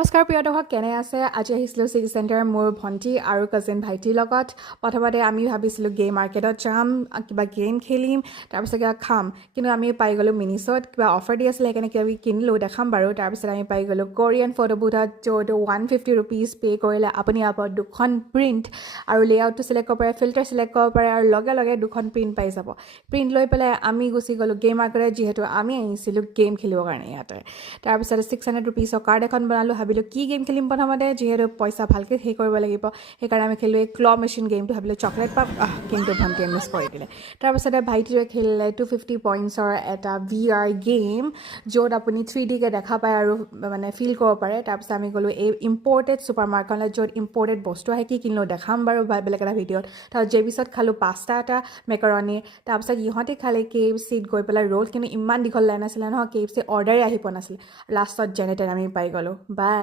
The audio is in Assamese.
নমস্কাৰ প্ৰিয় দৰ্শক কেনে আছে আজি আহিছিলোঁ চিটি চেণ্টাৰ মোৰ ভণ্টি আৰু কাজিন ভাইটিৰ লগত প্ৰথমতে আমি ভাবিছিলোঁ গেম মাৰ্কেটত যাম কিবা গেম খেলিম তাৰপিছত কিবা খাম কিন্তু আমি পাই গ'লোঁ মিনিছত কিবা অফাৰ দি আছিলে সেইকাৰণে কিবা কিনিলোঁ দেখাম বাৰু তাৰপিছত আমি পাই গ'লোঁ কোৰিয়ান ফটোবুথত য'ত 150 ৰুপিজ পে' কৰিলে আপুনি ইয়াৰ পৰা দুখন প্ৰিণ্ট আৰু লেআউটটো চিলেক্ট কৰিব পাৰে ফিল্টাৰ চিলেক্ট কৰিব পাৰে আৰু লগে লগে দুখন প্ৰিণ্ট পাই যাব প্ৰিণ্ট লৈ পেলাই আমি গুচি গ'লোঁ গেম মাৰ্কেটত যিহেতু আমি আহিছিলোঁ গেম খেলিবৰ কাৰণে ইয়াতে তাৰপিছত 600 ৰুপিজৰ কাৰ্ড এখন বনালোঁ ভাবিলোঁ কি গেম খেলিম প্ৰথমতে যিহেতু পইচা ভালকৈ সেই কৰিব লাগিব সেইকাৰণে আমি খেলিলোঁ এই ক্ল মেচিন গেমটো ভাবিলোঁ চকলেট পাম কিন্তু ভণ্টিয়ে মিছ কৰি দিলে তাৰপিছতে ভাইটিটোৱে খেলিলে 250 পইণ্টছৰ এটা VR গেম য'ত আপুনি 3Dকৈ দেখা পায় আৰু মানে ফিল কৰিব পাৰে তাৰপিছত আমি গ'লোঁ এই ইম্পৰ্টেড ছুপাৰ মাৰ্কেটলৈ য'ত ইম্পৰ্টেড বস্তু আহে কি কিনিলোঁ দেখাম বাৰু বেলেগ এটা ভিডিঅ'ত তাৰপিছত জেবিছত খালোঁ পাস্তা এটা মেকাৰণি তাৰপিছত ইহঁতে খালে KFCত গৈ পেলাই ৰ'ল কিন্তু ইমান দীঘল লাইন আছিলে নহয় KFC অৰ্ডাৰে আহি পোৱা নাছিলে লাষ্টত যেনে তেনে আমি পাই গ'লোঁ বাই